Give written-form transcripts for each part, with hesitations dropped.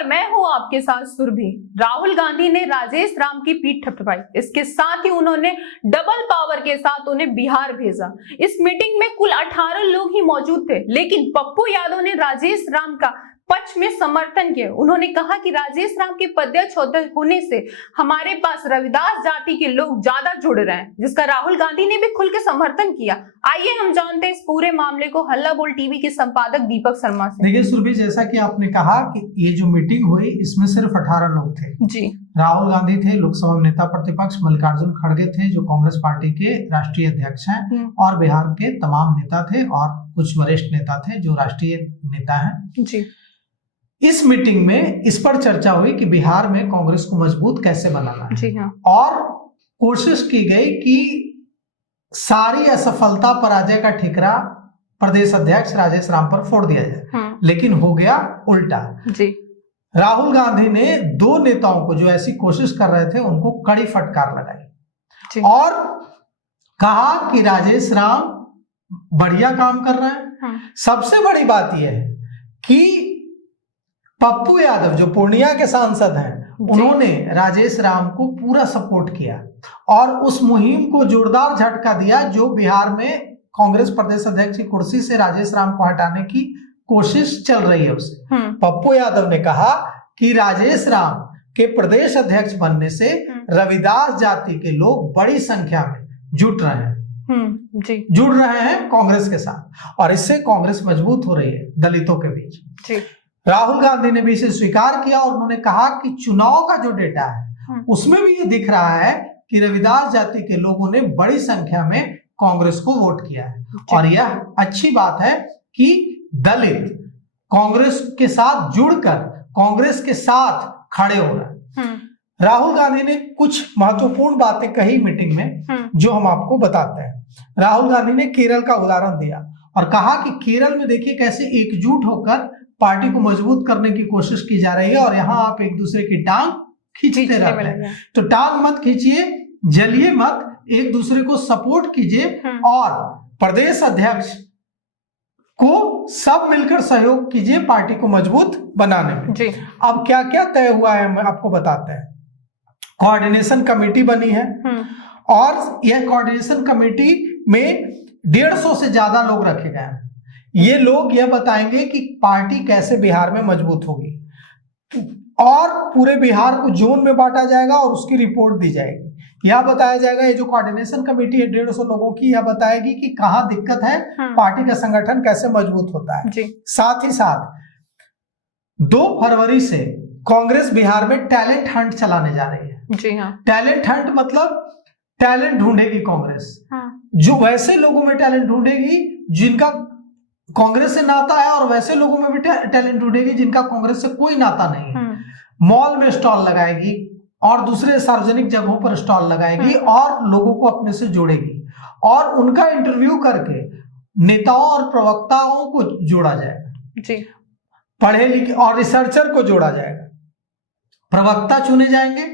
और मैं हूं आपके साथ सुरभि। राहुल गांधी ने राजेश राम की पीठ थपथपाई, इसके साथ ही उन्होंने डबल पावर के साथ उन्हें बिहार भेजा। इस मीटिंग में कुल 18 लोग ही मौजूद थे, लेकिन पप्पू यादव ने राजेश राम का पक्ष में समर्थन किया। उन्होंने कहा कि राजेश राम के पदाध्यक्ष होने से हमारे पास रविदास जाति के लोग ज्यादा जुड़ रहे हैं, जिसका राहुल गांधी ने भी खुल के समर्थन किया। आइए हम जानते हैं इस पूरे मामले को हल्ला बोल टीवी के संपादक दीपक शर्मा से। देखिए सुरभि, जैसा कि आपने कहा कि ये जो मीटिंग हुई इसमें सिर्फ 18 लोग थे जी। राहुल गांधी थे, लोकसभा नेता प्रतिपक्ष मल्लिकार्जुन खड़गे थे जो कांग्रेस पार्टी के राष्ट्रीय अध्यक्ष हैं, और बिहार के तमाम नेता थे और कुछ वरिष्ठ नेता थे जो राष्ट्रीय नेता हैं जी। इस मीटिंग में इस पर चर्चा हुई कि बिहार में कांग्रेस को मजबूत कैसे बनाना है। जी हाँ। और कोशिश की गई कि सारी असफलता पराजय का ठिकरा प्रदेश अध्यक्ष राजेश राम पर फोड़ दिया जाए। लेकिन हो गया उल्टा जी। राहुल गांधी ने दो नेताओं को जो ऐसी कोशिश कर रहे थे उनको कड़ी फटकार लगाई और कहा कि राजेश राम बढ़िया काम कर रहे हैं। सबसे बड़ी बात यह है कि पप्पू यादव जो पूर्णिया के सांसद हैं, उन्होंने राजेश राम को पूरा सपोर्ट किया और उस मुहिम को जोरदार झटका दिया जो बिहार में कांग्रेस प्रदेश अध्यक्ष की कुर्सी से राजेश राम को हटाने की कोशिश चल रही है उसे। पप्पू यादव ने कहा कि राजेश राम के प्रदेश अध्यक्ष बनने से रविदास जाति के लोग बड़ी संख्या में जुड़ रहे हैं कांग्रेस के साथ और इससे कांग्रेस मजबूत हो रही है दलितों के बीच। राहुल गांधी ने भी इसे स्वीकार किया और उन्होंने कहा कि चुनाव का जो डेटा है उसमें भी ये दिख रहा है कि रविदास जाति के लोगों ने बड़ी संख्या में कांग्रेस को वोट किया है और यह अच्छी बात है कि दलित कांग्रेस के साथ जुड़कर कांग्रेस के साथ खड़े हो रहे हैं। राहुल गांधी ने कुछ महत्वपूर्ण बातें कही मीटिंग में जो हम आपको बताते हैं। राहुल गांधी ने केरल का उदाहरण दिया और कहा कि केरल में देखिए कैसे एकजुट होकर पार्टी को मजबूत करने की कोशिश की जा रही है और यहाँ आप एक दूसरे की टांग खींचते रहते हैं। तो टांग मत खींचिए, जलिए मत, एक दूसरे को सपोर्ट कीजिए और प्रदेश अध्यक्ष को सब मिलकर सहयोग कीजिए पार्टी को मजबूत बनाने में। जी। अब क्या क्या तय हुआ है हम आपको बताते हैं। कोऑर्डिनेशन कमेटी बनी है और यह कोऑर्डिनेशन कमेटी में 150 से ज्यादा लोग रखे गए हैं। ये लोग यह बताएंगे कि पार्टी कैसे बिहार में मजबूत होगी और पूरे बिहार को जोन में बांटा जाएगा और उसकी रिपोर्ट दी जाएगी। यह बताया जाएगा, ये जो कोऑर्डिनेशन कमेटी है 150 लोगों की, यह बताएगी कि कहाँ दिक्कत है, पार्टी का संगठन कैसे मजबूत होता है। जी। साथ ही साथ 2 फरवरी से कांग्रेस बिहार में टैलेंट हंट चलाने जा रही है। जी हाँ। टैलेंट हंट मतलब टैलेंट ढूंढेगी कांग्रेस। जो वैसे लोगों में टैलेंट ढूंढेगी जिनका कांग्रेस से नाता है और वैसे लोगों में भी टैलेंट ढूंढेगी जिनका कांग्रेस से कोई नाता नहीं है। मॉल में स्टॉल लगाएगी और दूसरे सार्वजनिक जगहों पर स्टॉल लगाएगी और लोगों को अपने से जोड़ेगी और उनका इंटरव्यू करके नेताओं और प्रवक्ताओं को जोड़ा जाएगा। जी। पढ़े लिखे और रिसर्चर को जोड़ा जाएगा। प्रवक्ता चुने जाएंगे,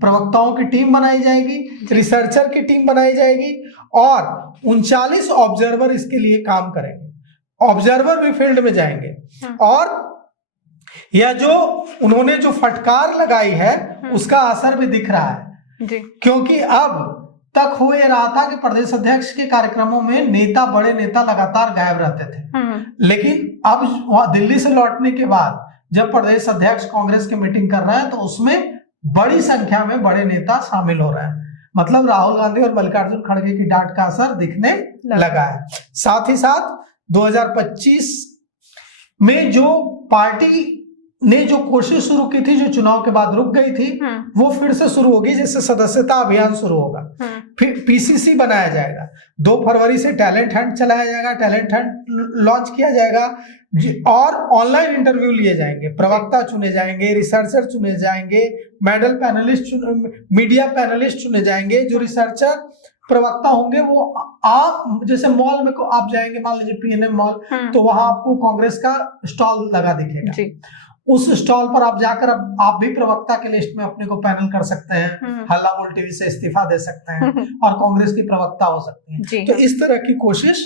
प्रवक्ताओं की टीम बनाई जाएगी, रिसर्चर की टीम बनाई जाएगी और 39 ऑब्जर्वर इसके लिए काम करेंगे। ऑब्जर्वर भी फील्ड में जाएंगे और यह जो उन्होंने जो फटकार लगाई है उसका असर भी दिख रहा है। जी। क्योंकि अब तक हो ये रहा था कि प्रदेश अध्यक्ष के कार्यक्रमों में बड़े नेता लगातार गायब रहते थे, लेकिन अब दिल्ली से लौटने के बाद जब प्रदेश अध्यक्ष कांग्रेस की मीटिंग कर रहे हैं तो उसमें बड़ी संख्या में बड़े नेता शामिल हो रहे हैं। मतलब राहुल गांधी और मल्लिकार्जुन खड़गे की डांट का असर दिखने लगा है। साथ ही साथ 2025 में जो पार्टी ने जो कोशिश शुरू की थी, जो चुनाव के बाद रुक गई थी, वो फिर से शुरू होगी, जिससे सदस्यता अभियान शुरू होगा। फिर पीसीसी बनाया जाएगा। 2 फरवरी से टैलेंट हंट चलाया जाएगा, टैलेंट हंट लॉन्च किया जाएगा और ऑनलाइन इंटरव्यू लिए जाएंगे, प्रवक्ता चुने जाएंगे, रिसर्चर चुने जाएंगे, मेडल पैनलिस्ट, मीडिया पैनलिस्ट चुने जाएंगे। जो रिसर्चर प्रवक्ता होंगे वो आप जैसे मॉल में आप जाएंगे, मान लीजिए पीएनएम मॉल, तो वहां आपको कांग्रेस का स्टॉल लगा दिखेगा। जी। उस स्टॉल पर आप जाकर आप भी प्रवक्ता के लिस्ट में अपने को पैनल कर सकते हैं, हल्ला बोल टीवी से इस्तीफा दे सकते हैं और कांग्रेस की प्रवक्ता हो सकते हैं। तो इस तरह की कोशिश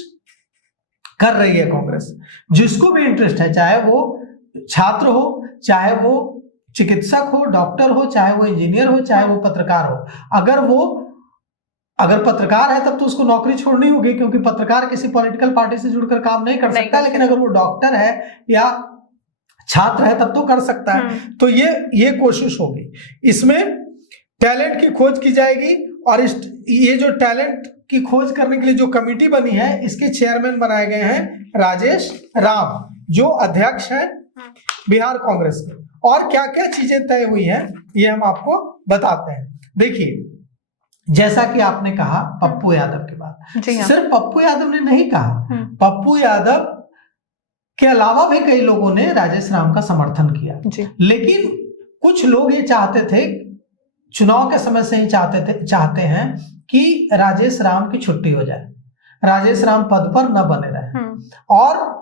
कर रही है कांग्रेस। जिसको भी इंटरेस्ट है, चाहे वो छात्र हो, चाहे वो चिकित्सक हो, डॉक्टर हो, चाहे वो इंजीनियर हो, चाहे वो पत्रकार हो, अगर पत्रकार है तब तो उसको नौकरी छोड़नी होगी, क्योंकि पत्रकार किसी पॉलिटिकल पार्टी से जुड़कर काम नहीं कर सकता। लेकिन अगर वो डॉक्टर है या छात्र है तब तो कर सकता है। तो ये कोशिश होगी। इसमें टैलेंट की खोज की जाएगी, और ये जो टैलेंट की खोज करने के लिए जो कमेटी बनी है, इसके चेयरमैन बनाए गए हैं राजेश राम, जो अध्यक्ष हैं बिहार कांग्रेस के। और क्या क्या चीजें तय हुई हैं ये हम आपको बताते हैं। देखिए, जैसा कि आपने कहा पप्पू यादव की बात, सिर्फ पप्पू यादव ने नहीं कहा, पप्पू यादव के अलावा भी कई लोगों ने राजेश राम का समर्थन किया। लेकिन कुछ लोग ये चाहते थे, चुनाव के समय से ही चाहते हैं कि राजेश राम की छुट्टी हो जाए, राजेश राम पद पर न बने रहे। और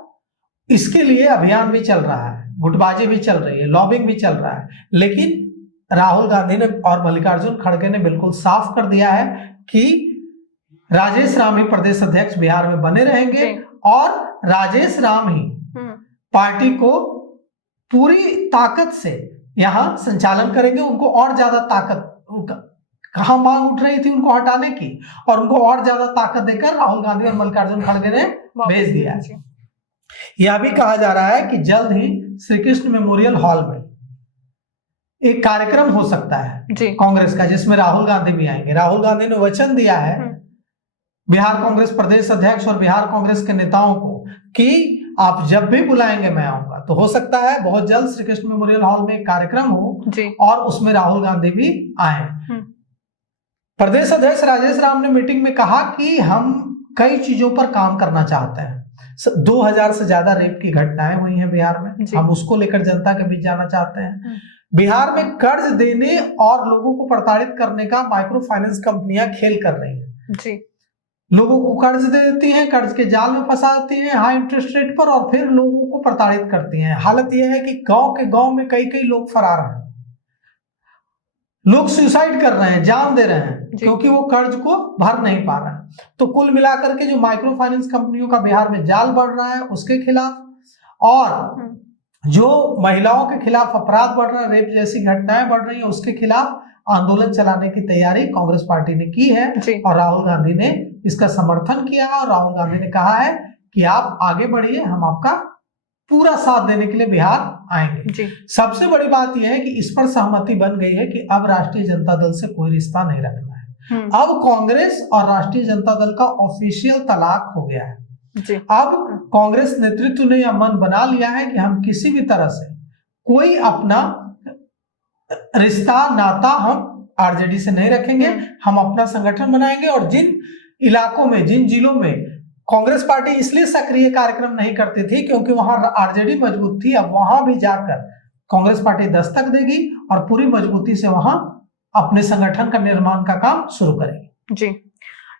इसके लिए अभियान भी चल रहा है, गुटबाजी भी चल रही है, लॉबिंग भी चल रहा है। लेकिन राहुल गांधी ने और मल्लिकार्जुन खड़गे ने बिल्कुल साफ कर दिया है कि राजेश राम ही प्रदेश अध्यक्ष बिहार में बने रहेंगे, और राजेश राम ही पार्टी को पूरी ताकत से यहां संचालन करेंगे। उनको और ज्यादा ताकत, कहां मांग उठ रही थी उनको हटाने की, और उनको और ज्यादा ताकत देकर राहुल गांधी और मल्लिकार्जुन खड़गे ने भेज दिया। यह भी कहा जा रहा है कि जल्द ही श्री कृष्ण मेमोरियल हॉल में एक कार्यक्रम हो सकता है कांग्रेस का, जिसमें राहुल गांधी भी आएंगे। राहुल गांधी ने वचन दिया है बिहार कांग्रेस प्रदेश अध्यक्ष और बिहार कांग्रेस के नेताओं को कि आप जब भी बुलाएंगे मैं आऊंगा। तो हो सकता है बहुत जल्द श्री कृष्ण मेमोरियल हॉल में एक कार्यक्रम हो और उसमें राहुल गांधी भी आए। प्रदेश अध्यक्ष राजेश राम ने मीटिंग में कहा कि हम कई चीजों पर काम करना चाहते हैं। 2000 से ज्यादा रेप की घटनाएं हुई हैं बिहार में, हम उसको लेकर जनता के बीच जाना चाहते हैं। बिहार में कर्ज देने और लोगों को प्रताड़ित करने का माइक्रो फाइनेंस कंपनियां खेल कर रही हैं। लोगों को कर्ज दे देती हैं, कर्ज के जाल में फंसा देती हैं हाई इंटरेस्ट रेट पर, और फिर लोगों को प्रताड़ित करती हैं। हालत यह है कि गांव के गांव में कई लोग फरार हैं, लोग सुसाइड कर रहे हैं, जान दे रहे हैं, क्योंकि वो कर्ज को भर नहीं पा रहे हैं। तो कुल मिलाकर के जो माइक्रो फाइनेंस कंपनियों का बिहार में जाल बढ़ रहा है उसके खिलाफ, और जो महिलाओं के खिलाफ अपराध बढ़ रहा है, रेप जैसी घटनाएं बढ़ रही हैं, उसके खिलाफ आंदोलन चलाने की तैयारी कांग्रेस पार्टी ने की है। और राहुल गांधी ने इसका समर्थन किया है, और राहुल गांधी ने कहा है कि आप आगे बढ़िए, हम आपका पूरा साथ देने के लिए बिहार आएंगे। सबसे बड़ी बात यह है कि इस पर सहमति बन गई है कि अब राष्ट्रीय जनता दल से कोई रिश्ता नहीं रखना है। अब कांग्रेस और राष्ट्रीय जनता दल का ऑफिशियल तलाक हो गया है। अब कांग्रेस नेतृत्व ने यह मन बना लिया है कि हम किसी भी तरह से कोई अपना रिश्ता नाता हम आरजेडी से नहीं रखेंगे, हम अपना संगठन बनाएंगे। और जिन इलाकों में, जिन जिलों में कांग्रेस पार्टी इसलिए सक्रिय कार्यक्रम नहीं करती थी क्योंकि वहां आरजेडी मजबूत थी, अब वहां भी जाकर कांग्रेस पार्टी दस्तक देगी और पूरी मजबूती से वहां अपने संगठन का निर्माण का काम शुरू करेगी।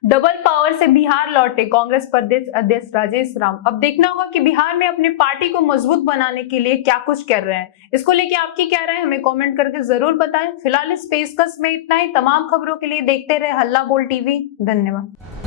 डबल पावर से बिहार लौटे कांग्रेस प्रदेश अध्यक्ष राजेश राम। अब देखना होगा कि बिहार में अपने पार्टी को मजबूत बनाने के लिए क्या कुछ कर रहे हैं। इसको लेके आपकी क्या राय है हमें कमेंट करके जरूर बताएं। फिलहाल इस पेशकश में इतना ही। तमाम खबरों के लिए देखते रहे हल्ला बोल टीवी। धन्यवाद।